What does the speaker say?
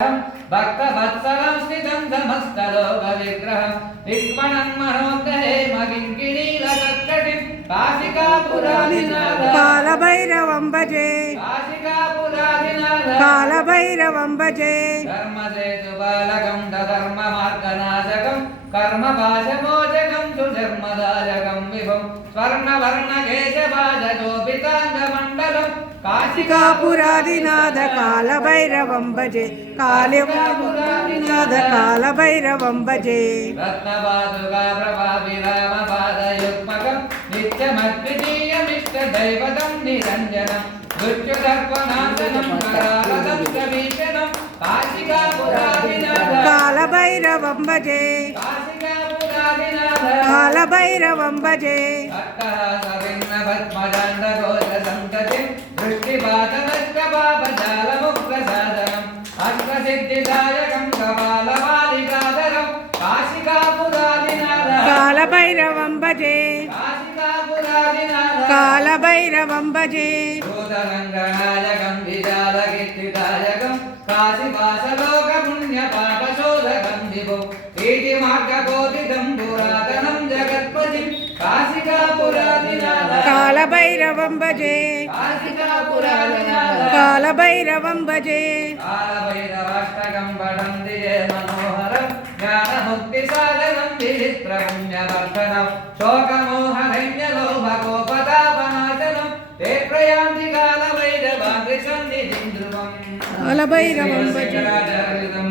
भक्तवत्सलं स्थितं समस्तलोकविग्रहं विक्मणं मनोदये मगिङ्गिणीलकर्कटिं काशिकापुरादिनाथ कालभैरवं भजे काशिकापुरादिनाथ कालभैरवं भजे धर्मसेतुबालकं धर्ममार्गनाशकं कर्मपाशमोचकं सुधर्मदायकं विभुं स्वर्णवर्णकेशवाजशोभिताङ्गमण्डलं काशिकापुरादिनाथ कालभैरवं भजे कालिकापुरादिनाथ कालभैरवं भजे रत्नपादुका प्रभाविरामपादयुग्मकं नित्यमद्वितीयमिष्टदैवतं निरञ्जनं दुष्टदर्पनाशनं करालदं समीचनं काशिकापुरादिनाथ कालभैरवं भजे काशिकापुरादिनाथ कालभैरवं भजे भक्तहासभिन्नपद्मदण्डघोषसन्ततिं दृष्टिपातनष्टपापजालमुग्रसाधनम् अष्टसिद्धिदायकं कपालमालिकाधरं काशिकापुरादिनाथ कालभैरवं भजे काशिकापुरादिनाथ कालभैरवं भजे भूतरङ्गनायकं विशालकीर्तिदायकं काशिवासलोकपुण्यपापशोधकं विभो कीर्तिमार्गकोटितं पुरातनं जगत्पतिं काशिकापुरादिनाथ कालभैरवं भजे काशिकापुरादिनाथ कालभैरवं भजे कालभैरवाष्टकं पठन्ति ये मनोहरं ज्ञानमुक्तिसाधनं विचित्रपुण्यवर्धनं शोकमोहधन्यलोभकोपतापनाशनं ते प्रयान्ति कालभैरवाग्रिसन्निधिं ध्रुवम् कालभैरवं भजे शिवशेखराचार्यं